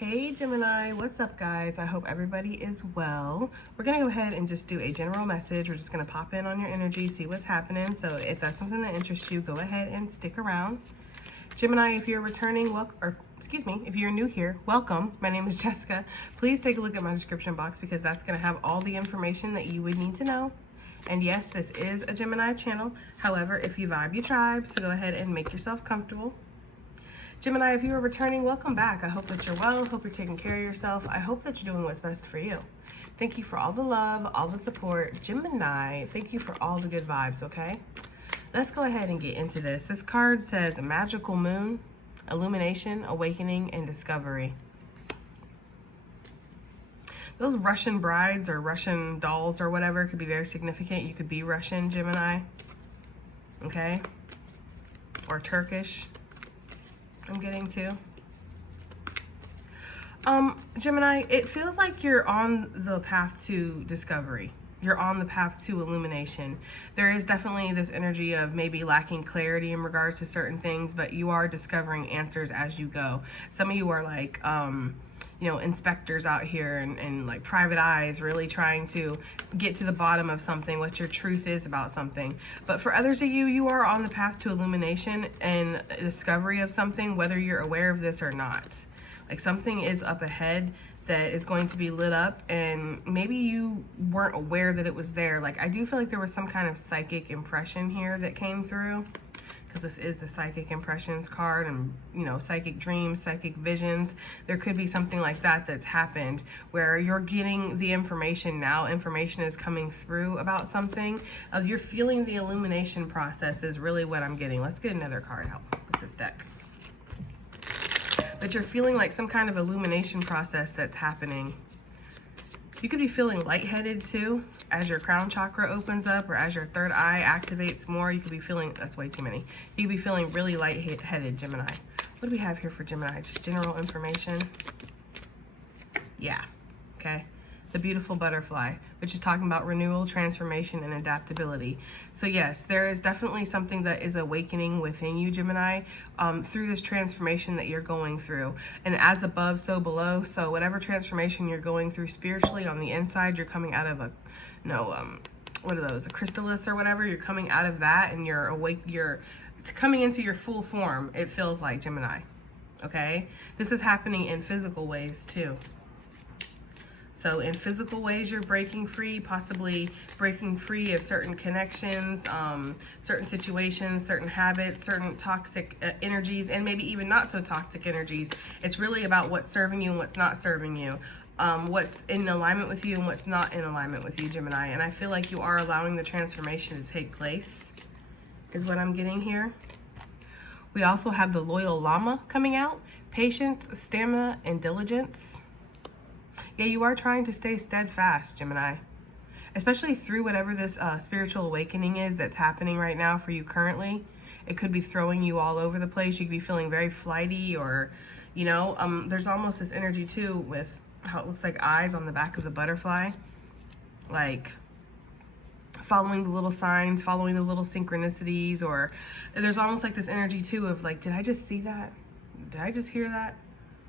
Hey Gemini, what's up guys? I hope everybody is well. We're gonna go ahead and just do a general message. We're just gonna pop in on your energy, see what's happening. So if that's something that interests you, go ahead and stick around. Gemini, if you're returning, if you're new here, welcome. My name is Jessica. Please take a look at my description box because that's gonna have all the information that you would need to know. And yes, this is a Gemini channel. However, if you vibe, you tribe, so go ahead and make yourself comfortable. Gemini, if you are returning, welcome back. I hope that you're well. Hope you're taking care of yourself. I hope that you're doing what's best for you. Thank you for all the love, all the support. Gemini, thank you for all the good vibes, okay? Let's go ahead and get into this. This card says Magical Moon, Illumination, Awakening, and Discovery. Those Russian brides or Russian dolls or whatever could be very significant. You could be Russian, Gemini, okay? Or Turkish. I'm getting to. Gemini, it feels like you're on the path to discovery. You're on the path to illumination. There is definitely this energy of maybe lacking clarity in regards to certain things, but you are discovering answers as you go. Some of you are like, inspectors out here and like private eyes, really trying to get to the bottom of something, what your truth is about something. But for others of you, you are on the path to illumination and discovery of something, whether you're aware of this or not. Like something is up ahead that is going to be lit up and maybe you weren't aware that it was there. Like I do feel like there was some kind of psychic impression here that came through, because this is the psychic impressions card and, psychic dreams, psychic visions. There could be something like that that's happened where you're getting the information now. Information is coming through about something. You're feeling the illumination process is really what I'm getting. Let's get another card out with this deck. But you're feeling like some kind of illumination process that's happening. You could be feeling lightheaded too, as your crown chakra opens up or as your third eye activates more. You could be feeling, that's way too many. You could be feeling really lightheaded, Gemini. What do we have here for Gemini? Just general information. Yeah, okay. The beautiful butterfly, which is talking about renewal, transformation, and adaptability. So yes, there is definitely something that is awakening within you, Gemini, through this transformation that you're going through. And as above, so below. So whatever transformation you're going through spiritually on the inside, you're coming out of a, what are those, a chrysalis or whatever. You're coming out of that and you're awake, you're coming into your full form, it feels like, Gemini, okay? This is happening in physical ways too. So in physical ways, you're breaking free, possibly breaking free of certain connections, certain situations, certain habits, certain toxic energies, and maybe even not so toxic energies. It's really about what's serving you and what's not serving you, what's in alignment with you and what's not in alignment with you, Gemini. And I feel like you are allowing the transformation to take place, is what I'm getting here. We also have the loyal llama coming out, patience, stamina, and diligence. Yeah, you are trying to stay steadfast, Gemini, especially through whatever this spiritual awakening is that's happening right now for you currently. It could be throwing you all over the place. You could be feeling very flighty or, there's almost this energy too with how it looks like eyes on the back of the butterfly, like following the little signs, following the little synchronicities, or there's almost like this energy too of like, did I just see that? Did I just hear that?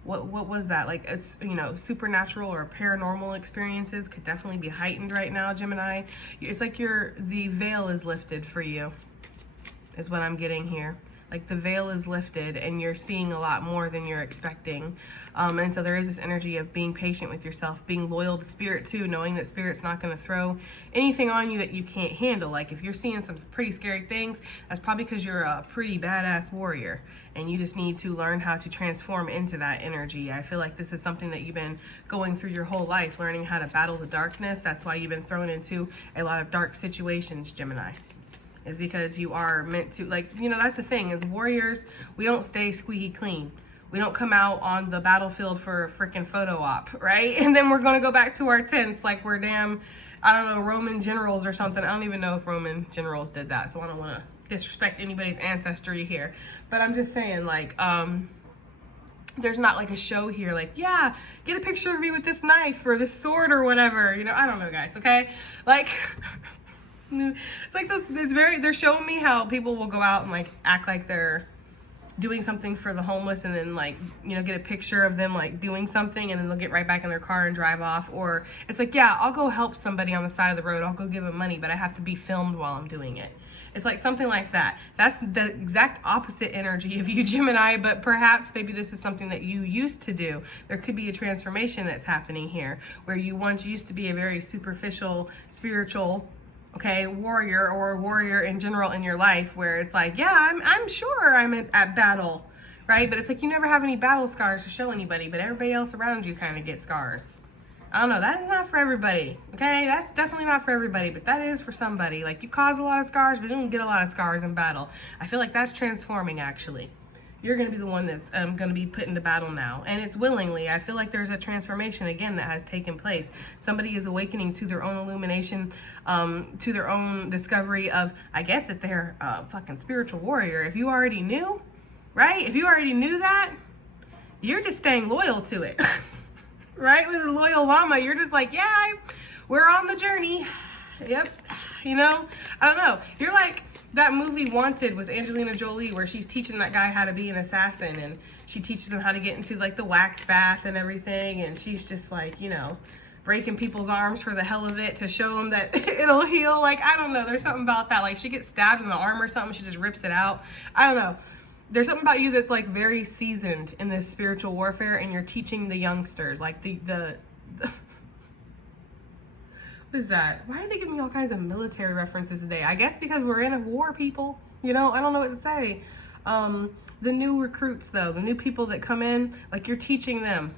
What was that? Like, it's, supernatural or paranormal experiences could definitely be heightened right now, Gemini. It's like the veil is lifted for you, is what I'm getting here. Like the veil is lifted and you're seeing a lot more than you're expecting. And so there is this energy of being patient with yourself, being loyal to spirit too, knowing that spirit's not going to throw anything on you that you can't handle. Like if you're seeing some pretty scary things, that's probably because you're a pretty badass warrior and you just need to learn how to transform into that energy. I feel like this is something that you've been going through your whole life, learning how to battle the darkness. That's why you've been thrown into a lot of dark situations, Gemini. Is because you are meant to, that's the thing, as warriors, we don't stay squeaky clean. We don't come out on the battlefield for a freaking photo op, right? And then we're going to go back to our tents like we're damn, Roman generals or something. I don't even know if Roman generals did that, so I don't want to disrespect anybody's ancestry here. But I'm just saying, there's not like a show here, like, yeah, get a picture of me with this knife or this sword or whatever. I don't know, guys, okay? Like... It's like they're showing me how people will go out and like act like they're doing something for the homeless and then like, you know, get a picture of them like doing something and then they'll get right back in their car and drive off. Or it's like, yeah, I'll go help somebody on the side of the road, I'll go give them money, but I have to be filmed while I'm doing it. It's like something like that. That's the exact opposite energy of you, Gemini, but perhaps maybe this is something that you used to do. There could be a transformation that's happening here where you once used to be a very superficial, spiritual, okay, warrior, or warrior in general in your life, where it's like, yeah, I'm sure I'm at battle, right? But it's like you never have any battle scars to show anybody, but everybody else around you kind of gets scars. I don't know, that is not for everybody, okay? That's definitely not for everybody, but that is for somebody. Like, you cause a lot of scars, but you don't get a lot of scars in battle. I feel like that's transforming, actually. You're going to be the one that's going to be put into battle now, and it's willingly. I feel like there's a transformation, again, that has taken place. Somebody is awakening to their own illumination, to their own discovery of, I guess, that they're a fucking spiritual warrior. If you already knew, right? If you already knew that, you're just staying loyal to it. Right? With a loyal llama, you're just like, yeah, we're on the journey. Yep. You know, I don't know. You're like that movie Wanted with Angelina Jolie, where she's teaching that guy how to be an assassin, and she teaches him how to get into like the wax bath and everything, and she's just like, you know, breaking people's arms for the hell of it to show them that it'll heal. Like, I don't know. There's something about that. Like, she gets stabbed in the arm or something, she just rips it out. I don't know. There's something about you that's like very seasoned in this spiritual warfare, and you're teaching the youngsters, like the what is that? Why are they giving me all kinds of military references today? I guess because we're in a war, people. You know, I don't know what to say. The new recruits, though, the new people that come in, like, you're teaching them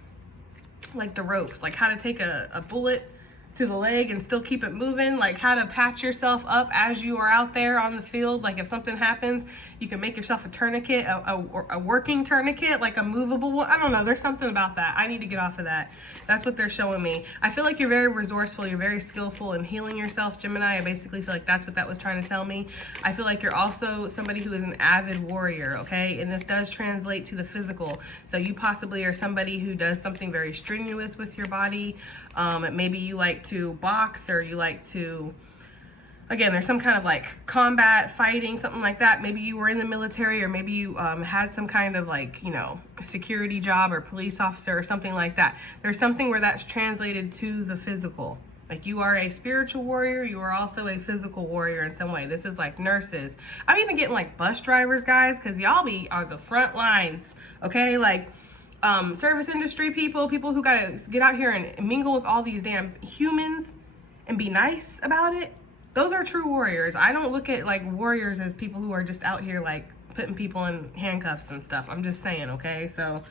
like the ropes, like how to take a bullet to the leg and still keep it moving, like how to patch yourself up as you are out there on the field. Like, if something happens, you can make yourself a tourniquet, a working tourniquet, like a movable one. I don't know, there's something about that. I need to get off of that. That's what they're showing me. I feel like you're very resourceful, you're very skillful in healing yourself, Gemini. I basically feel like that's what that was trying to tell me. I feel like you're also somebody who is an avid warrior, okay? And this does translate to the physical. So you possibly are somebody who does something very strenuous with your body. Maybe you like to box, or you like to, again, there's some kind of like combat fighting, something like that. Maybe you were in the military, or maybe you had some kind of like, you know, security job or police officer or something like that. There's something where that's translated to the physical. Like, you are a spiritual warrior, you are also a physical warrior in some way. This is like nurses. I'm even getting like bus drivers, guys, because y'all be on the front lines, okay? Like, service industry people who gotta get out here and mingle with all these damn humans and be nice about it. Those are true warriors. I don't look at like warriors as people who are just out here like putting people in handcuffs and stuff. I'm just saying, okay? So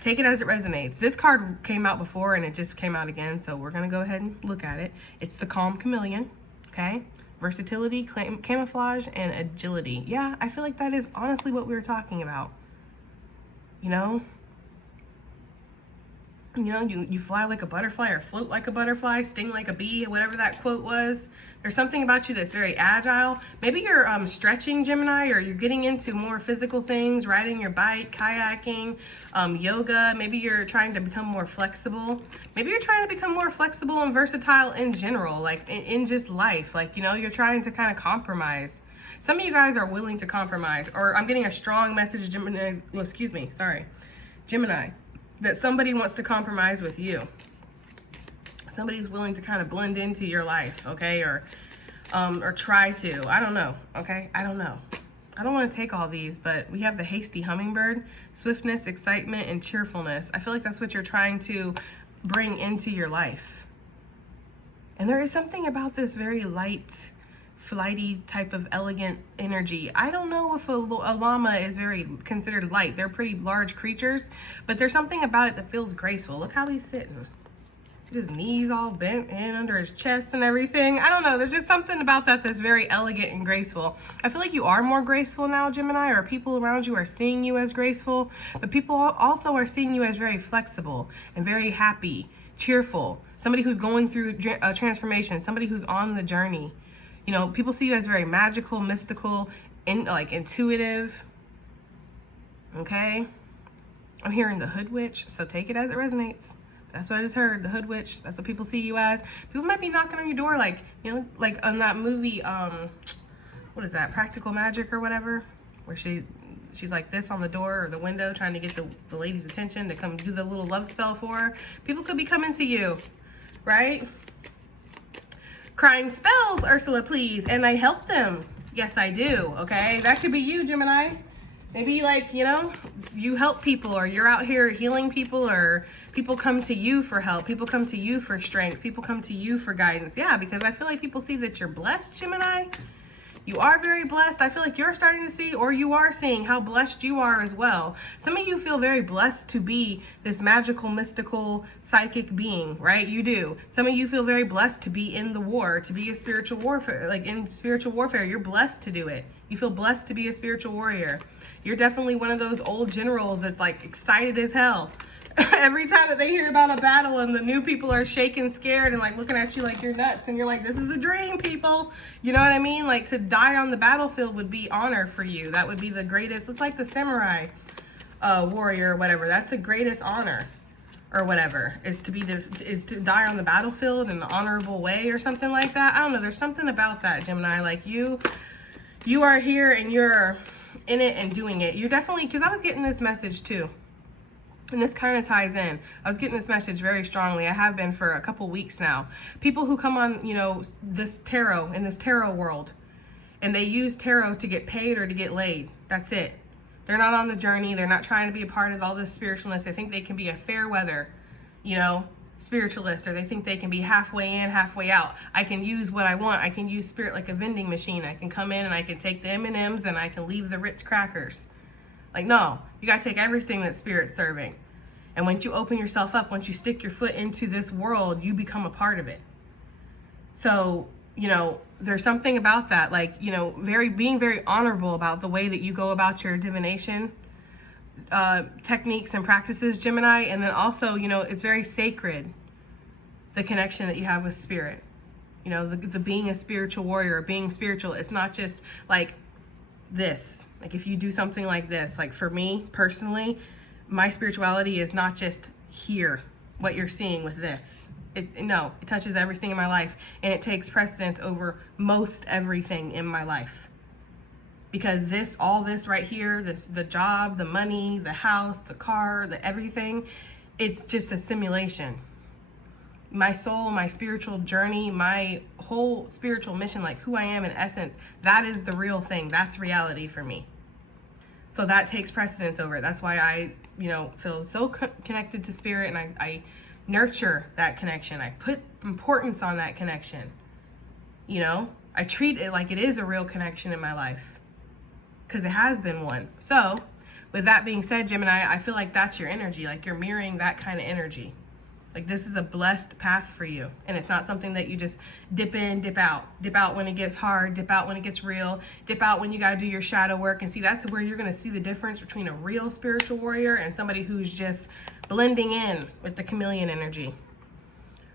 take it as it resonates. This card came out before and it just came out again, so we're gonna go ahead and look at it. It's the Calm Chameleon, okay? Versatility, camouflage, and agility. Yeah, I feel like that is honestly what we were talking about. You know, you fly like a butterfly, or float like a butterfly, sting like a bee, whatever that quote was. There's something about you that's very agile. Maybe you're stretching, Gemini, or you're getting into more physical things, riding your bike, kayaking, yoga. Maybe you're trying to become more flexible. Maybe you're trying to become more flexible and versatile in general, like in just life. Like, you know, you're trying to kind of compromise. Some of you guys are willing to compromise, or I'm getting a strong message, Gemini, Gemini, that somebody wants to compromise with you. Somebody's willing to kind of blend into your life, okay? Or try to. I don't know, okay? I don't know. I don't want to take all these, but we have the hasty hummingbird, swiftness, excitement, and cheerfulness. I feel like that's what you're trying to bring into your life. And there is something about this very light, flighty type of elegant energy. I don't know if a llama is very considered light. They're pretty large creatures, but there's something about it that feels graceful. Look how he's sitting. His knees all bent in under his chest and everything. I don't know. There's just something about that that's very elegant and graceful. I feel like you are more graceful now, Gemini, or people around you are seeing you as graceful, but people also are seeing you as very flexible and very happy, cheerful. Somebody who's going through a transformation, somebody who's on the journey. You know, people see you as very magical, mystical, like intuitive. Okay? I'm hearing the Hood Witch, so take it as it resonates. That's what I just heard, the Hood Witch. That's what people see you as. People might be knocking on your door, like, you know, like on that movie, what is that, Practical Magic or whatever, where she she's like this on the door or the window trying to get the lady's attention to come do the little love spell for her. People could be coming to you, right? Crying spells, Ursula, please. And I help them. Yes, I do. Okay. That could be you, Gemini. Maybe like, you know, you help people, or you're out here healing people, or people come to you for help. People come to you for strength. People come to you for guidance. Yeah, because I feel like people see that you're blessed, Gemini. You are very blessed. I feel like you're starting to see, or you are seeing how blessed you are as well. Some of you feel very blessed to be this magical, mystical, psychic being, right? You do. Some of you feel very blessed to be in the war, to be a spiritual warfare, like in spiritual warfare. You're blessed to do it. You feel blessed to be a spiritual warrior. You're definitely one of those old generals that's like excited as hell. Every time that they hear about a battle and the new people are shaking, scared, and like looking at you like you're nuts, and you're like, this is a dream, people. You know what I mean? Like, to die on the battlefield would be honor for you. That would be the greatest. It's like the samurai warrior or whatever. That's the greatest honor, or whatever, is to die on the battlefield in an honorable way or something like that. I don't know. There's something about that, Gemini. Like you are here and you're in it and doing it. You're definitely, because I was getting this message too. And this kind of ties in. I was getting this message very strongly. I have been for a couple weeks now. People who come on, you know, this tarot, in this tarot world, and they use tarot to get paid or to get laid. That's it. They're not on the journey. They're not trying to be a part of all this spiritualness. They think they can be a fair weather, you know, spiritualist, or they think they can be halfway in, halfway out. I can use what I want. I can use spirit like a vending machine. I can come in and I can take the M&Ms and I can leave the Ritz crackers. Like, no, you got to take everything that spirit's serving. And once you open yourself up, once you stick your foot into this world, you become a part of it. So, you know, there's something about that, like, you know, being very honorable about the way that you go about your divination techniques and practices, Gemini. And then also, you know, it's very sacred, the connection that you have with spirit. You know, the being a spiritual warrior, being spiritual, it's not just like this. Like, if you do something like this, like for me personally, my spirituality is not just here, what you're seeing with this. No, it touches everything in my life, and it takes precedence over most everything in my life. Because all this right here, the job, the money, the house, the car, the everything, it's just a simulation. My soul, my spiritual journey, my whole spiritual mission, like who I am in essence, that is the real thing. That's reality for me. So that takes precedence over it. That's why I, you know, feel so connected to spirit, and I nurture that connection. I put importance on that connection. You know, I treat it like it is a real connection in my life, because it has been one. So with that being said, Gemini, I feel like that's your energy. Like, you're mirroring that kind of energy. Like, this is a blessed path for you. And it's not something that you just dip in, dip out. Dip out when it gets hard, dip out when it gets real, dip out when you got to do your shadow work. And see, that's where you're going to see the difference between a real spiritual warrior and somebody who's just blending in with the chameleon energy.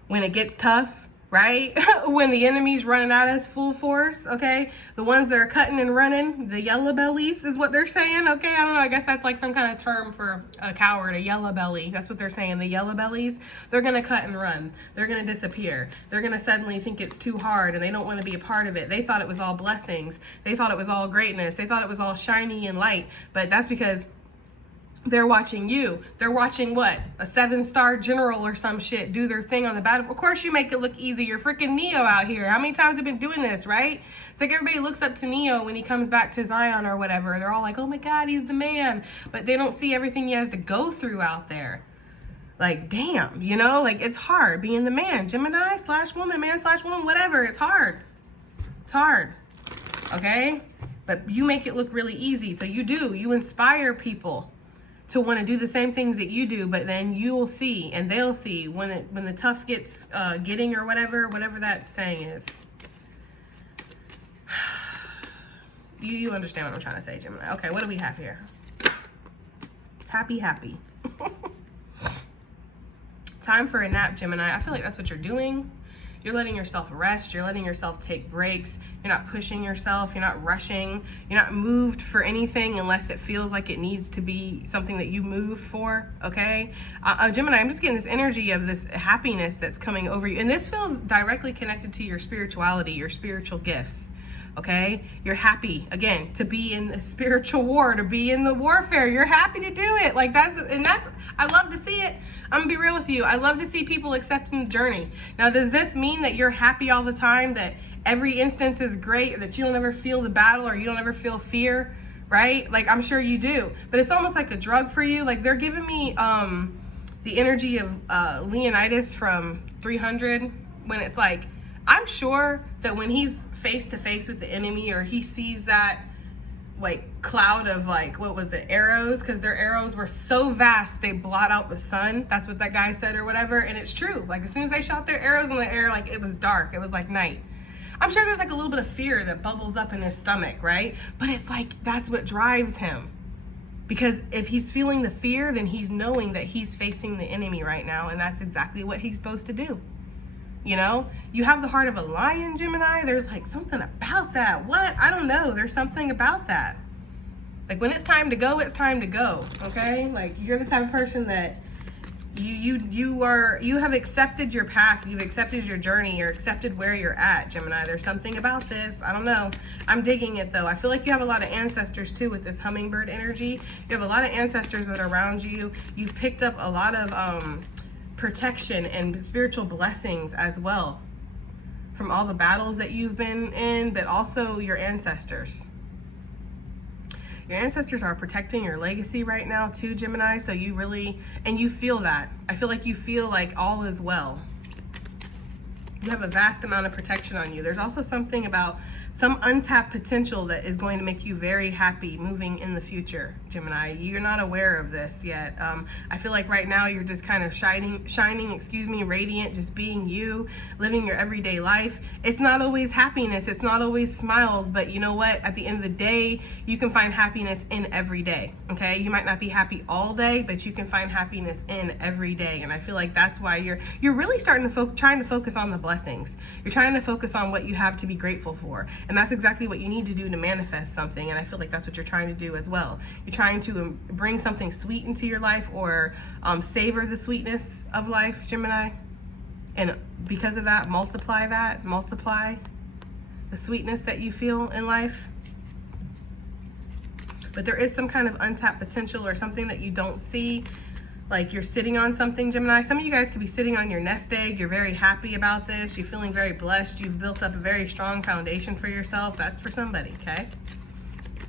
When it gets tough, right? When the enemy's running at us full force, okay? The ones that are cutting and running, the yellow bellies is what they're saying, okay? I don't know, I guess that's like some kind of term for a coward, a yellow belly. That's what they're saying, the yellow bellies. They're gonna cut and run. They're gonna disappear. They're gonna suddenly think it's too hard and they don't wanna be a part of it. They thought it was all blessings. They thought it was all greatness. They thought it was all shiny and light, but that's because they're watching you. They're watching what? A 7-star general or some shit do their thing on the battle. Of course you make it look easy. You're freaking Neo out here. How many times have you been doing this, right? It's like everybody looks up to Neo when he comes back to Zion or whatever. They're all like, oh my God, he's the man. But they don't see everything he has to go through out there. Like, damn, you know? Like, it's hard being the man. Gemini/woman, man/woman, whatever. It's hard. It's hard. Okay? But you make it look really easy. So you do. You inspire people to want to do the same things that you do, but then you'll see and they'll see when the tough gets getting, or whatever that saying is. You understand what I'm trying to say, Gemini. Okay, what do we have here? Happy. Time for a nap, Gemini. I feel like that's what you're doing. You're letting yourself rest. You're letting yourself take breaks. You're not pushing yourself. You're not rushing. You're not moved for anything unless it feels like it needs to be something that you move for, okay? Gemini, I'm just getting this energy of this happiness that's coming over you. And this feels directly connected to your spirituality, your spiritual gifts. Okay, you're happy again to be in the spiritual war, to be in the warfare. You're happy to do it. Like that's I love to see it. I'm gonna be real with you. I love to see people accepting the journey. Now, does this mean that you're happy all the time, that every instance is great, that you don't ever feel the battle or you don't ever feel fear, right? Like I'm sure you do, but it's almost like a drug for you. Like they're giving me the energy of Leonidas from 300, when it's like, I'm sure that when he's face to face with the enemy, or he sees that like cloud of like, what was it, arrows, because their arrows were so vast they blot out the sun. That's what that guy said or whatever. And it's true. Like as soon as they shot their arrows in the air, like it was dark, it was like night. I'm sure there's like a little bit of fear that bubbles up in his stomach, right? But it's like, that's what drives him. Because if he's feeling the fear, then he's knowing that he's facing the enemy right now, and that's exactly what he's supposed to do. You know, you have the heart of a lion, Gemini. There's like something about that. What? I don't know. There's something about that. Like when it's time to go, it's time to go. Okay? Like you're the type of person that you have accepted your path. You've accepted your journey. You're accepted where you're at, Gemini. There's something about this. I don't know. I'm digging it though. I feel like you have a lot of ancestors too with this hummingbird energy. You have a lot of ancestors that are around you. You've picked up a lot of protection and spiritual blessings as well from all the battles that you've been in, but also your ancestors. Your ancestors are protecting your legacy right now too, Gemini. So you really, and you feel that. I feel like you feel like all is well. You have a vast amount of protection on you. There's also something about some untapped potential that is going to make you very happy moving in the future, Gemini. You're not aware of this yet. I feel like right now you're just kind of shining, radiant, just being you, living your everyday life. It's not always happiness. It's not always smiles, but you know what? At the end of the day, you can find happiness in every day, okay? You might not be happy all day, but you can find happiness in every day. And I feel like that's why you're really starting to trying to focus on the blessings. You're trying to focus on what you have to be grateful for. And that's exactly what you need to do to manifest something. And I feel like that's what you're trying to do as well. You're trying to bring something sweet into your life, or savor the sweetness of life, Gemini. And because of that, multiply the sweetness that you feel in life. But there is some kind of untapped potential or something that you don't see. Like you're sitting on something, Gemini. Some of you guys could be sitting on your nest egg. You're very happy about this. You're feeling very blessed. You've built up a very strong foundation for yourself. That's for somebody, okay?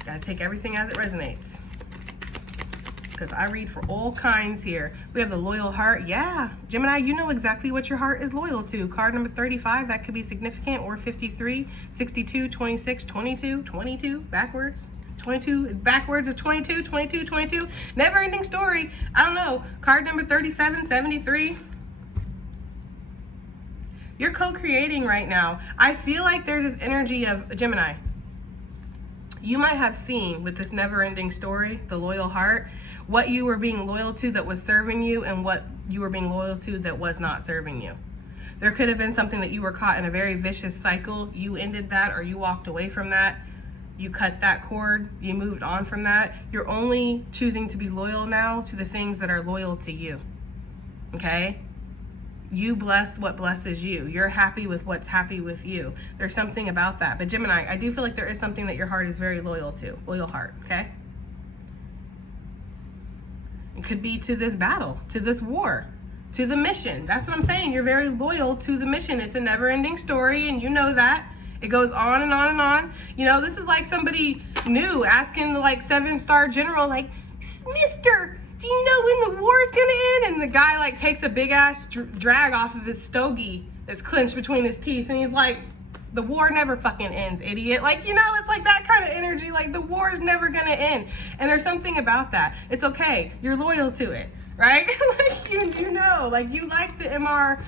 Gotta take everything as it resonates. Because I read for all kinds here. We have the loyal heart. Yeah, Gemini, you know exactly what your heart is loyal to. Card number 35, that could be significant, or 53, 62, 26, 22, 22, backwards. 22 backwards of 22, 22, 22. Never ending story. I don't know. Card number 37, 73. You're co-creating right now. I feel like there's this energy of Gemini. You might have seen with this never ending story, the loyal heart, what you were being loyal to that was serving you, and what you were being loyal to that was not serving you. There could have been something that you were caught in a very vicious cycle. You ended that, or you walked away from that. You cut that cord, you moved on from that. You're only choosing to be loyal now to the things that are loyal to you, okay? You bless what blesses you. You're happy with what's happy with you. There's something about that. But Gemini, I do feel like there is something that your heart is very loyal to. Loyal heart, okay? It could be to this battle, to this war, to the mission. That's what I'm saying. You're very loyal to the mission. It's a never-ending story, and you know that. It goes on and on and on. You know, this is like somebody new asking the like 7-star general, like, Mister, do you know when the war's gonna end? And the guy like takes a big ass drag off of his stogie that's clenched between his teeth, and he's like, the war never fucking ends, idiot. Like, you know, it's like that kind of energy. Like, the war is never gonna end. And there's something about that. It's okay. You're loyal to it, right? Like, you know, like you like the MR.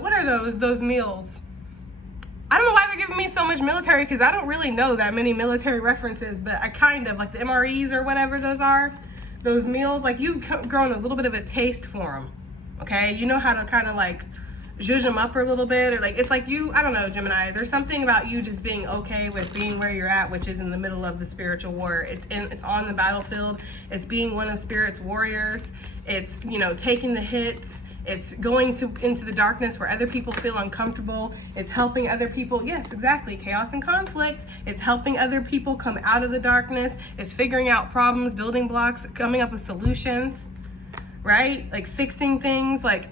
What are those meals? I don't know why they're giving me so much military, because I don't really know that many military references, but I kind of, like the MREs or whatever those are, those meals, like you've grown a little bit of a taste for them, okay? You know how to kind of like zhuzh them up for a little bit, or like, it's like you, I don't know, Gemini, there's something about you just being okay with being where you're at, which is in the middle of the spiritual war. It's on the battlefield. It's being one of Spirit's warriors. It's, you know, taking the hits. It's going into the darkness where other people feel uncomfortable. It's helping other people. Yes, exactly. Chaos and conflict. It's helping other people come out of the darkness. It's figuring out problems, building blocks, coming up with solutions, right? Like fixing things. Like,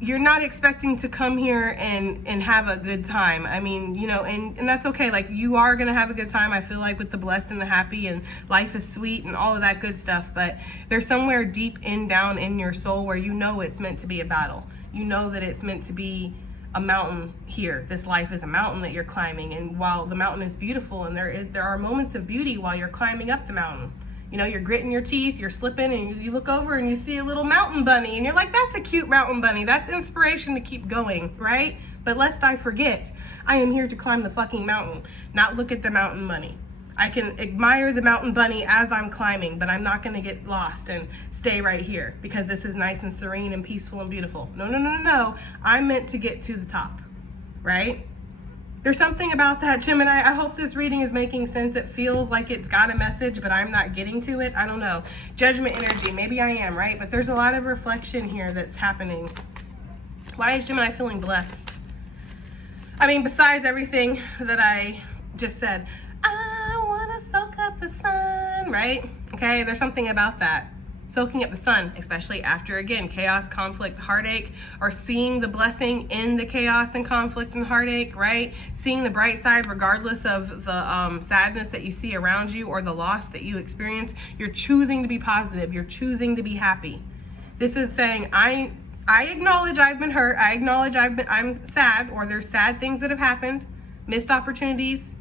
you're not expecting to come here and have a good time. I mean, you know, and that's okay. Like, you are going to have a good time, I feel like, with the blessed and the happy, and life is sweet and all of that good stuff. But there's somewhere deep down in your soul where you know it's meant to be a battle. You know that it's meant to be a mountain here. This life is a mountain that you're climbing. And while the mountain is beautiful, and there are moments of beauty while you're climbing up the mountain. You know, you're gritting your teeth, you're slipping, and you look over and you see a little mountain bunny, and you're like, that's a cute mountain bunny. That's inspiration to keep going, right? But lest I forget, I am here to climb the fucking mountain, not look at the mountain bunny. I can admire the mountain bunny as I'm climbing, but I'm not going to get lost and stay right here because this is nice and serene and peaceful and beautiful. No, no, no, no, no. I'm meant to get to the top, right? There's something about that, Gemini. I hope this reading is making sense. It feels like it's got a message, but I'm not getting to it. I don't know. Judgment energy. Maybe I am, right? But there's a lot of reflection here that's happening. Why is Gemini feeling blessed? I mean, besides everything that I just said, I want to soak up the sun, right? Okay, there's something about that. Soaking up the sun, especially after, again, chaos, conflict, heartache, or seeing the blessing in the chaos and conflict and heartache, right? Seeing the bright side regardless of the sadness that you see around you or the loss that you experience. You're choosing to be positive. You're choosing to be happy. This is saying, I acknowledge I've been hurt. I acknowledge I'm sad, or there's sad things that have happened, missed opportunities.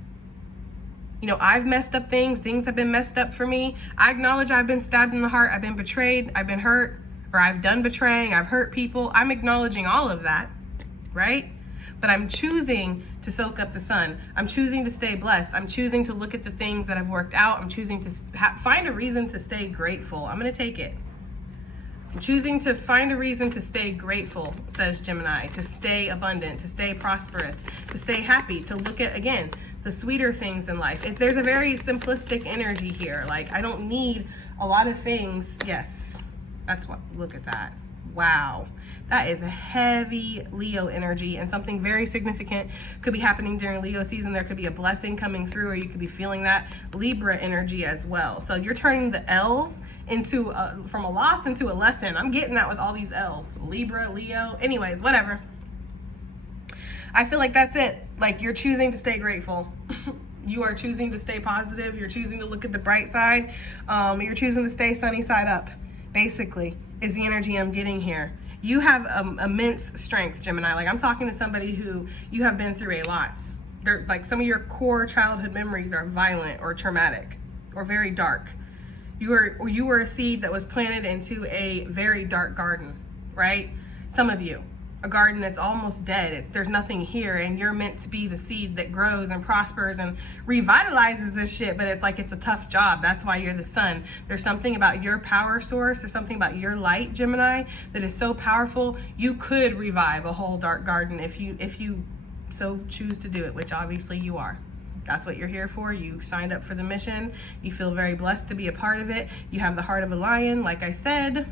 You know, I've messed up things have been messed up for me. I acknowledge I've been stabbed in the heart, I've been betrayed, I've been hurt, or I've done betraying, I've hurt people. I'm acknowledging all of that, right? But I'm choosing to soak up the sun. I'm choosing to stay blessed. I'm choosing to look at the things that have worked out. I'm choosing to find a reason to stay grateful. I'm going to take it. I'm choosing to find a reason to stay grateful, says Gemini, to stay abundant, to stay prosperous, to stay happy, to look at, again, the sweeter things in life. There's a very simplistic energy here. Like, I don't need a lot of things. Yes, that's what, look at that. Wow. That is a heavy Leo energy, and something very significant could be happening during Leo season. There could be a blessing coming through, or you could be feeling that Libra energy as well. So you're turning the L's into from a loss into a lesson. I'm getting that with all these L's. Libra, Leo, anyways, whatever. I feel like that's it. Like, you're choosing to stay grateful. You are choosing to stay positive. You're choosing to look at the bright side. You're choosing to stay sunny side up, basically, is the energy I'm getting here. You have immense strength, Gemini. Like, I'm talking to somebody who you have been through a lot. They're, like, some of your core childhood memories are violent or traumatic or very dark. You were a seed that was planted into a very dark garden, right? Some of you. A garden that's almost dead. There's nothing here, and you're meant to be the seed that grows and prospers and revitalizes this shit, but it's like it's a tough job. That's why you're the sun. There's something about your power source. There's something about your light, Gemini, that is so powerful. You could revive a whole dark garden if you so choose to do it, which obviously you are. That's what you're here for. You signed up for the mission. You feel very blessed to be a part of it. You have the heart of a lion, like I said.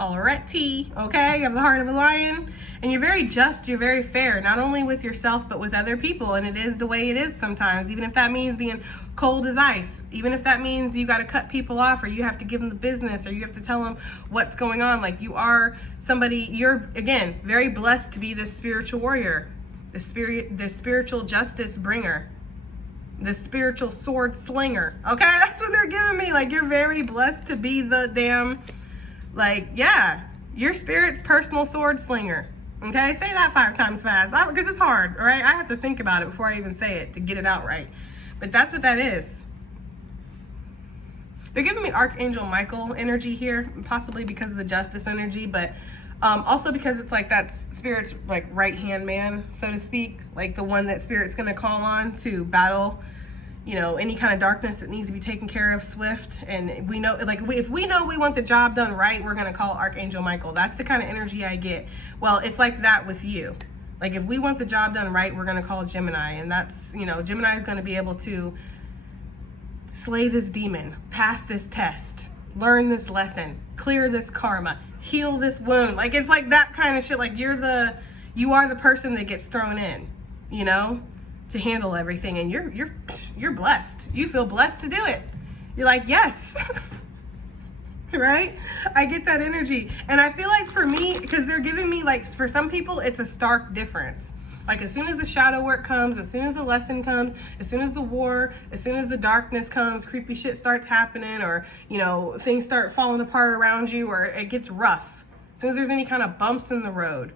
Alrighty, okay, you have the heart of a lion, and you're very just, you're very fair, not only with yourself but with other people, and it is the way it is sometimes, even if that means being cold as ice, even if that means you got to cut people off, or you have to give them the business, or you have to tell them what's going on. Like, you are somebody, you're, again, very blessed to be this spiritual warrior, the spiritual justice bringer, the spiritual sword slinger, okay? That's what they're giving me. Like, you're very blessed to be the damn, like, yeah, your spirit's personal sword slinger. Okay, say that 5 times fast, because it's hard, all right? I have to think about it before I even say it to get it out right. But that's what that is. They're giving me Archangel Michael energy here, possibly because of the justice energy, but also because it's like that spirit's like right-hand man, so to speak, like the one that spirit's gonna call on to battle, you know, any kind of darkness that needs to be taken care of swift. And we know, like, if we know we want the job done right, we're going to call Archangel Michael. That's the kind of energy I get. Well, it's like that with you. Like, if we want the job done right, we're going to call Gemini. And that's, you know, Gemini is going to be able to slay this demon, pass this test, learn this lesson, clear this karma, heal this wound. Like, it's like that kind of shit. Like, you are the person that gets thrown in, you know, to handle everything. And you're blessed. You feel blessed to do it. You're like, yes. Right? I get that energy. And I feel like for me, because they're giving me, like, for some people, it's a stark difference. Like, as soon as the shadow work comes, as soon as the lesson comes, as soon as the war, as soon as the darkness comes, creepy shit starts happening, or, you know, things start falling apart around you, or it gets rough. As soon as there's any kind of bumps in the road,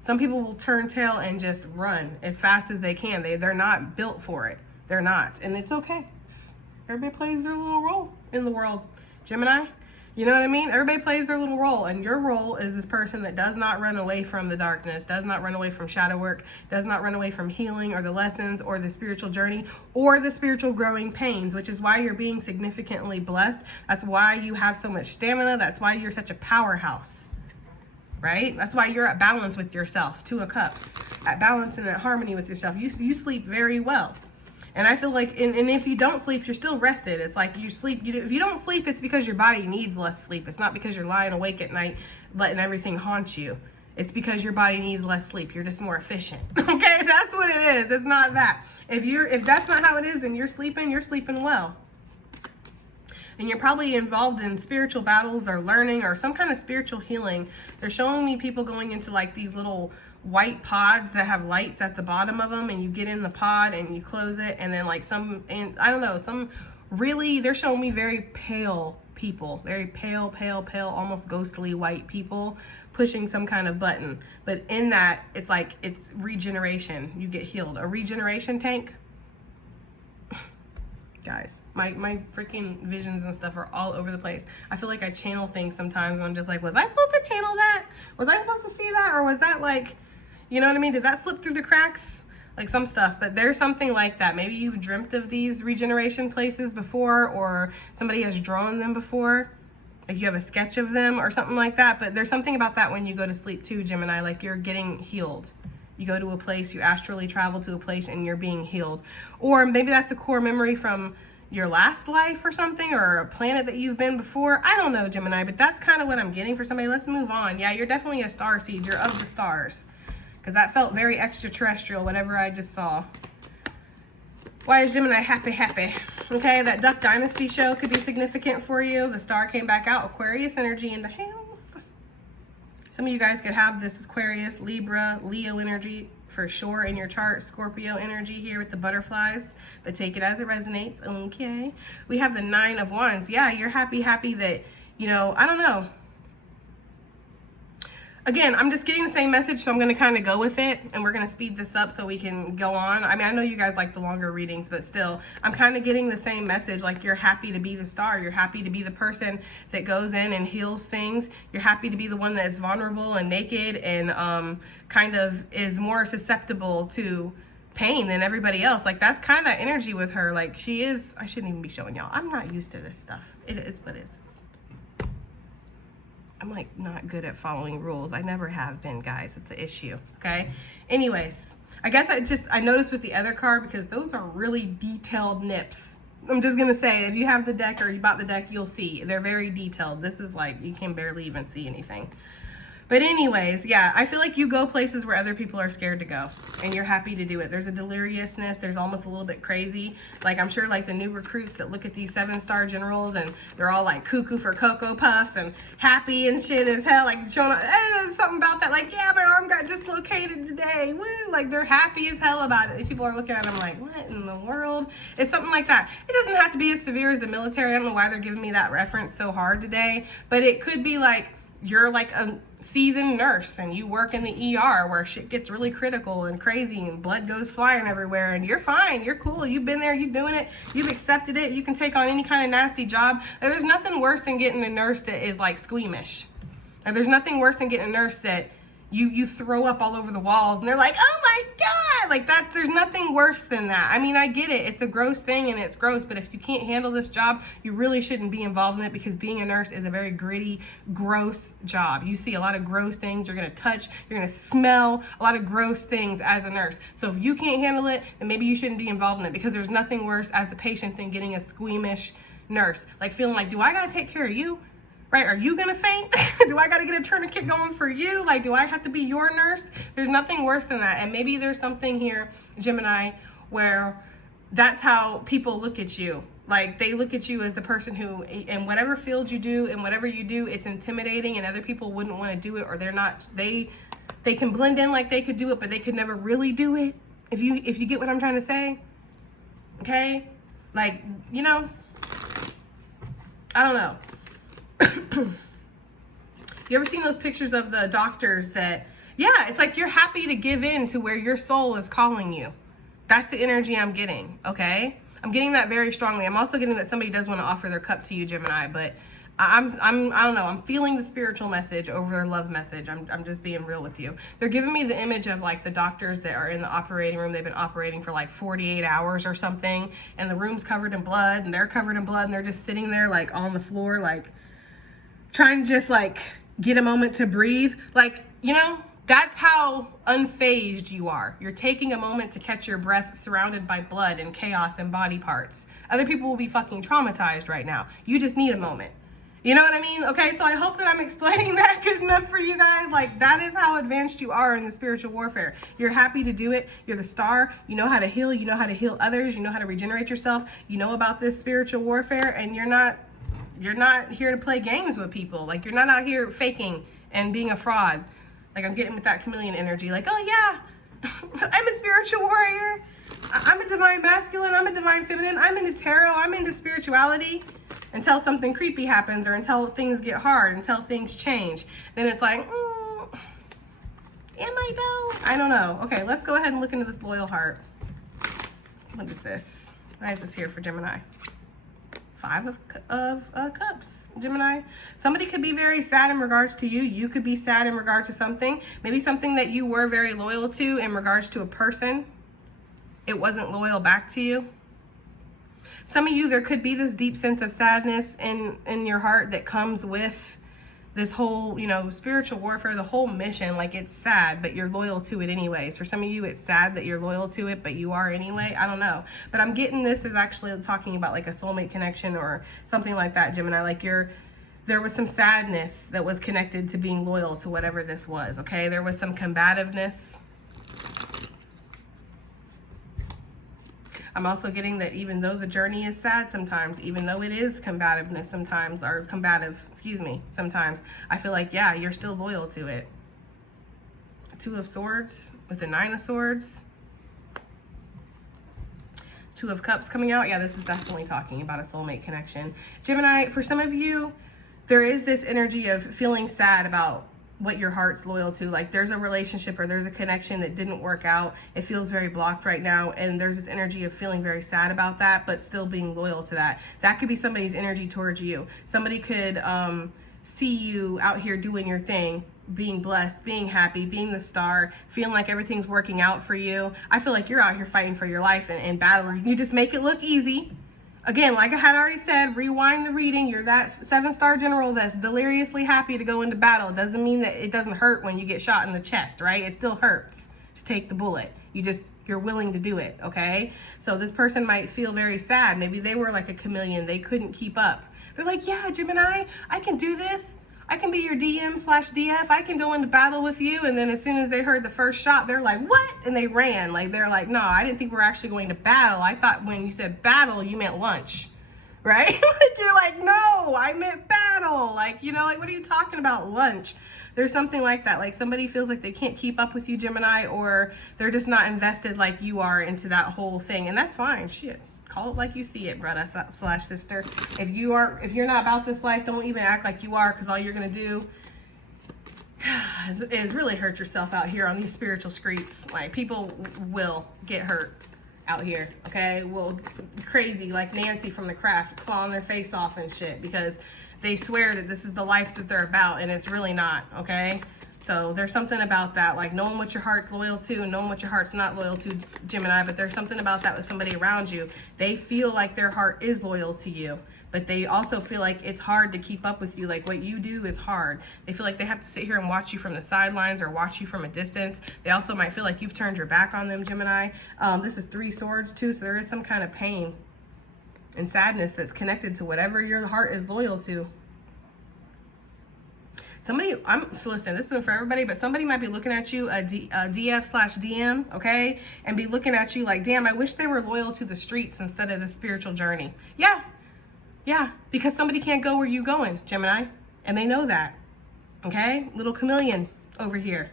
some people will turn tail and just run as fast as they can. They're not built for it. They're not. And it's okay. Everybody plays their little role in the world. Gemini, you know what I mean? Everybody plays their little role, and your role is this person that does not run away from the darkness, does not run away from shadow work, does not run away from healing or the lessons or the spiritual journey or the spiritual growing pains, which is why you're being significantly blessed. That's why you have so much stamina. That's why you're such a powerhouse, right? That's why you're at balance with yourself. Two of Cups, at balance and at harmony with yourself. You sleep very well. And I feel like, and if you don't sleep, you're still rested. It's like you sleep. If you don't sleep, it's because your body needs less sleep. It's not because you're lying awake at night, letting everything haunt you. It's because your body needs less sleep. You're just more efficient. Okay, that's what it is. It's not that. If that's not how it is, then you're sleeping well. And you're probably involved in spiritual battles or learning or some kind of spiritual healing. They're showing me people going into like these little white pods that have lights at the bottom of them, and you get in the pod and you close it, and then like I don't know, they're showing me very pale people, very pale, almost ghostly white people pushing some kind of button. But in that, it's like, it's regeneration. You get healed. A regeneration tank. Guys, my freaking visions and stuff are all over the place. I feel like I channel things sometimes, and I'm just like, was I supposed to channel that? Was I supposed to see that? Or was that like, you know what I mean? Did that slip through the cracks? Like some stuff, but there's something like that. Maybe you've dreamt of these regeneration places before, or somebody has drawn them before. Like you have a sketch of them or something like that. But there's something about that when you go to sleep too, Gemini, like you're getting healed. You go to a place, you astrally travel to a place, and you're being healed. Or maybe that's a core memory from your last life or something, or a planet that you've been before. I don't know, Gemini, but that's kind of what I'm getting for somebody. Let's move on. Yeah, you're definitely a starseed. You're of the stars. Because that felt very extraterrestrial, whatever I just saw. Why is Gemini happy? Okay, that Duck Dynasty show could be significant for you. The star came back out, Aquarius energy in the house. Some of you guys could have this Aquarius, Libra, Leo energy for sure in your chart. Scorpio energy here with the butterflies, but take it as it resonates. Okay. We have the 9 of Wands. Yeah, you're happy that, you know, I don't know. Again, I'm just getting the same message, so I'm going to kind of go with it, and we're going to speed this up so we can go on. I mean, I know you guys like the longer readings, but still, I'm kind of getting the same message. Like, you're happy to be the star. You're happy to be the person that goes in and heals things. You're happy to be the one that is vulnerable and naked and kind of is more susceptible to pain than everybody else. Like, that's kind of that energy with her. Like, she is, I shouldn't even be showing y'all. I'm not used to this stuff. It is what it is. I'm like not good at following rules. I never have been, guys. It's an issue, okay? Anyways, I guess I noticed with the other card, because those are really detailed nips. I'm just gonna say, if you have the deck or you bought the deck, you'll see. They're very detailed. This is like, you can barely even see anything. But anyways, yeah, I feel like you go places where other people are scared to go, and you're happy to do it. There's a deliriousness. There's almost a little bit crazy. Like, I'm sure like the new recruits that look at these 7-star generals, and they're all like cuckoo for Cocoa Puffs and happy and shit as hell, like showing up, there's something about that, like, yeah, my arm got dislocated today. Woo! Like, they're happy as hell about it. These people are looking at them like, what in the world? It's something like that. It doesn't have to be as severe as the military. I don't know why they're giving me that reference so hard today, but it could be like, you're like a seasoned nurse and you work in the ER where shit gets really critical and crazy and blood goes flying everywhere, and you're fine, you're cool, you've been there, you're doing it, you've accepted it, you can take on any kind of nasty job. Like, there's nothing worse than getting a nurse that is like squeamish. And there's nothing worse than getting a nurse that you throw up all over the walls and they're like, oh my God, like that. There's nothing worse than that. I mean, I get it. It's a gross thing and it's gross, but if you can't handle this job, you really shouldn't be involved in it, because being a nurse is a very gritty, gross job. You see a lot of gross things. You're going to touch, you're going to smell a lot of gross things as a nurse. So if you can't handle it, then maybe you shouldn't be involved in it, because there's nothing worse as the patient than getting a squeamish nurse. Like feeling like, do I got to take care of you? right? Are you gonna faint? Do I gotta get a tourniquet going for you? Like, do I have to be your nurse? There's nothing worse than that. And maybe there's something here, Gemini, where that's how people look at you. Like, they look at you as the person who, in whatever field you do, and whatever you do, it's intimidating, and other people wouldn't want to do it, or they're not, they can blend in like they could do it, but they could never really do it. If you get what I'm trying to say, okay? Like, you know, I don't know. You ever seen those pictures of the doctors that, yeah, it's like you're happy to give in to where your soul is calling you. That's the energy I'm getting, okay? I'm getting that very strongly. I'm also getting that somebody does want to offer their cup to you, Gemini, but I don't know. I'm feeling the spiritual message over their love message. I'm just being real with you. They're giving me the image of like the doctors that are in the operating room. They've been operating for like 48 hours or something, and the room's covered in blood, and they're covered in blood, and they're just sitting there like on the floor, like trying to just like get a moment to breathe. Like, you know, that's how unfazed you are. You're taking a moment to catch your breath surrounded by blood and chaos and body parts. Other people will be fucking traumatized right now. You just need a moment. You know what I mean? Okay, so I hope that I'm explaining that good enough for you guys. Like, that is how advanced you are in the spiritual warfare. You're happy to do it. You're the star. You know how to heal. You know how to heal others. You know how to regenerate yourself. You know about this spiritual warfare, and you're not here to play games with people. Like, you're not out here faking and being a fraud. Like, I'm getting with that chameleon energy. Like, oh yeah, I'm a spiritual warrior. I'm a divine masculine. I'm a divine feminine. I'm into tarot. I'm into spirituality. Until something creepy happens, or until things get hard, until things change. Then it's like, am I though? I don't know. Okay, let's go ahead and look into this loyal heart. What is this? Why is this here for Gemini? 5 of Cups, Gemini. Somebody could be very sad in regards to you. You could be sad in regards to something. Maybe something that you were very loyal to in regards to a person. It wasn't loyal back to you. Some of you, there could be this deep sense of sadness in your heart that comes with this whole, you know, spiritual warfare, the whole mission. Like, it's sad, but you're loyal to it anyways. For some of you, it's sad that you're loyal to it, but you are anyway. I don't know. But I'm getting this is actually talking about like a soulmate connection or something like that, Gemini. Like, there was some sadness that was connected to being loyal to whatever this was, okay? There was some combativeness. I'm also getting that even though the journey is sad sometimes, even though it is combativeness sometimes, or combative, sometimes, I feel like, yeah, you're still loyal to it. 2 of Swords with the 9 of Swords. 2 of Cups coming out. Yeah, this is definitely talking about a soulmate connection. Gemini, for some of you, there is this energy of feeling sad about what your heart's loyal to. Like, there's a relationship or there's a connection that didn't work out. It feels very blocked right now, and there's this energy of feeling very sad about that, but still being loyal to that. That could be somebody's energy towards you. Somebody could see you out here doing your thing, being blessed, being happy, being the star, feeling like everything's working out for you. I feel like you're out here fighting for your life and battling. You just make it look easy. Again, like I had already said, rewind the reading. You're that 7-star general that's deliriously happy to go into battle. It doesn't mean that it doesn't hurt when you get shot in the chest, right? It still hurts to take the bullet. You're willing to do it, okay? So this person might feel very sad. Maybe they were like a chameleon. They couldn't keep up. They're like, yeah, Gemini, I can do this. I can be your DM/DF. I can go into battle with you. And then as soon as they heard the first shot, they're like, what? And they ran. Like, they're like, no, I didn't think we were actually going to battle. I thought when you said battle, you meant lunch, right? Like, you're like, no, I meant battle. Like, you know, like, what are you talking about, lunch? There's something like that. Like, somebody feels like they can't keep up with you, Gemini, or they're just not invested like you are into that whole thing. And that's fine. Shit. Call it like you see it, brother/sister. If you're not about this life, don't even act like you are, because all you're gonna do is really hurt yourself out here on these spiritual streets. Like, people will get hurt out here, okay? Well, crazy, like Nancy from The Craft, clawing their face off and shit because they swear that this is the life that they're about, and it's really not, okay? So there's something about that, like knowing what your heart's loyal to and knowing what your heart's not loyal to, Gemini. But there's something about that with somebody around you. They feel like their heart is loyal to you, but they also feel like it's hard to keep up with you. Like, what you do is hard. They feel like they have to sit here and watch you from the sidelines or watch you from a distance. They also might feel like you've turned your back on them, Gemini. This is 3 swords too, so there is some kind of pain and sadness that's connected to whatever your heart is loyal to. So listen, this isn't for everybody, but somebody might be looking at you, a DF/DM, okay? And be looking at you like, damn, I wish they were loyal to the streets instead of the spiritual journey. Yeah, because somebody can't go where you're going, Gemini. And they know that, okay? Little chameleon over here.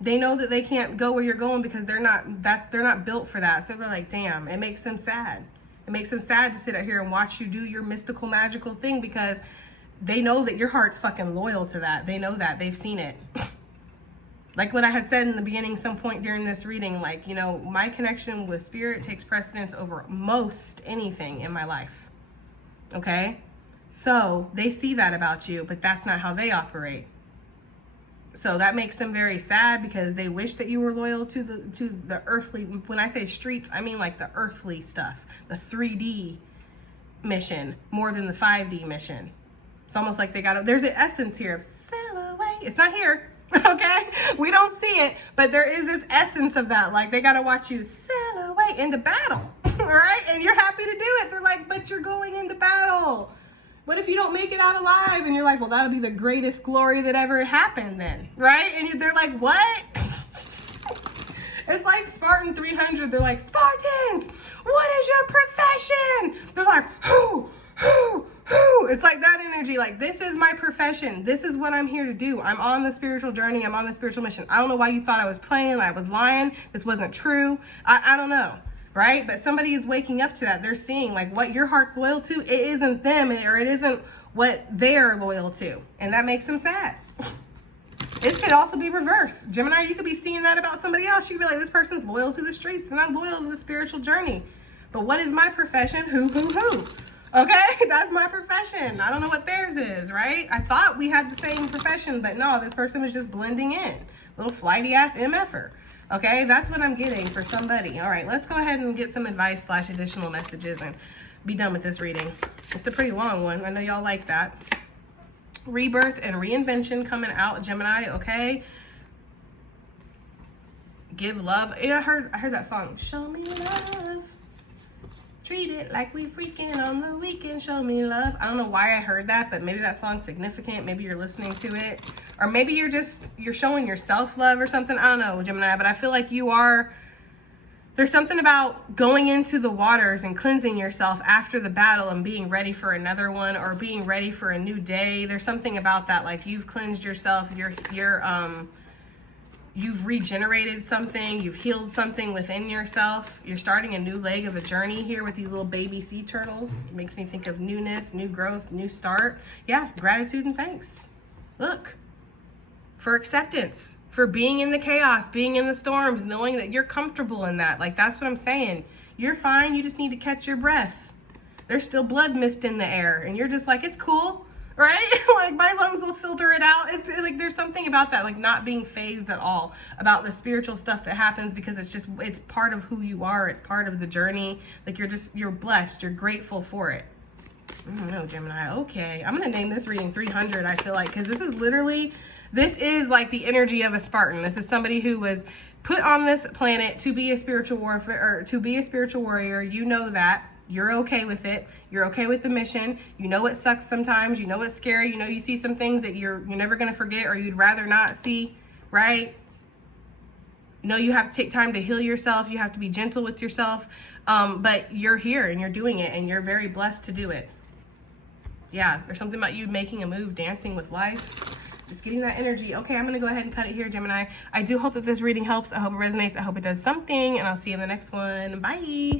They know that they can't go where you're going because they're not built for that. So they're like, damn, it makes them sad. It makes them sad to sit out here and watch you do your mystical, magical thing because they know that your heart's fucking loyal to that. They know that. They've seen it. Like what I had said in the beginning, some point during this reading, like, you know, my connection with spirit takes precedence over most anything in my life. Okay? So they see that about you, but that's not how they operate. So that makes them very sad because they wish that you were loyal to the earthly. When I say streets, I mean like the earthly stuff, the 3D mission more than the 5D mission. It's almost like there's an essence here of sail away. It's not here, okay? We don't see it, but there is this essence of that. Like they gotta watch you sail away into battle, all right? And you're happy to do it. They're like, but you're going into battle. What if you don't make it out alive? And you're like, well, that'll be the greatest glory that ever happened then, right? And they're like, what? It's like Spartan 300. They're like, Spartans, what is your profession? They're like, who? It's like that energy. Like, this is my profession. This is what I'm here to do. I'm on the spiritual journey. I'm on the spiritual mission. I don't know why you thought I was playing. I was lying. This wasn't true. I don't know. Right? But somebody is waking up to that. They're seeing like what your heart's loyal to. It isn't them or it isn't what they're loyal to. And that makes them sad. It could also be reversed. Gemini, you could be seeing that about somebody else. You could be like, this person's loyal to the streets. They're not loyal to the spiritual journey. But what is my profession? Who? Okay? That's my profession. I don't know what theirs is, right? I thought we had the same profession, but no, this person was just blending in. Little flighty ass MFer. Okay, that's what I'm getting for somebody. All right, let's go ahead and get some advice / additional messages and be done with this reading. It's a pretty long one. I know y'all like that. Rebirth and reinvention coming out, Gemini, okay? Give love. And I heard that song, Show Me Love. Treat it like we freaking on the weekend. Show me love. I don't know why I heard that, but maybe that song's significant. Maybe you're listening to it. Or maybe you're showing yourself love or something. I don't know, Gemini, but I feel like there's something about going into the waters and cleansing yourself after the battle and being ready for another one or being ready for a new day. There's something about that. Like you've cleansed yourself. You've regenerated something, you've healed something within yourself. You're starting a new leg of a journey here with these little baby sea turtles. It makes me think of newness, new growth, new start. Yeah, gratitude and thanks. Look, for acceptance, for being in the chaos, being in the storms, knowing that you're comfortable in that. Like, that's what I'm saying. You're fine, you just need to catch your breath. There's still blood mist in the air, and you're just like, it's cool. Right? Like my lungs will filter it out. It's like there's something about that, like not being phased at all about the spiritual stuff that happens because it's part of who you are. It's part of the journey. Like you're blessed. You're grateful for it. I don't know, Gemini. Okay. I'm going to name this reading 300, I feel like, because this is like the energy of a Spartan. This is somebody who was put on this planet to be a spiritual warfare or to be a spiritual warrior. You know that. You're okay with it. You're okay with the mission. You know it sucks sometimes. You know it's scary. You know you see some things that you're never going to forget or you'd rather not see, right? You know you have to take time to heal yourself. You have to be gentle with yourself. But you're here and you're doing it and you're very blessed to do it. Yeah, there's something about you making a move, dancing with life. Just getting that energy. Okay, I'm going to go ahead and cut it here, Gemini. I do hope that this reading helps. I hope it resonates. I hope it does something. And I'll see you in the next one. Bye.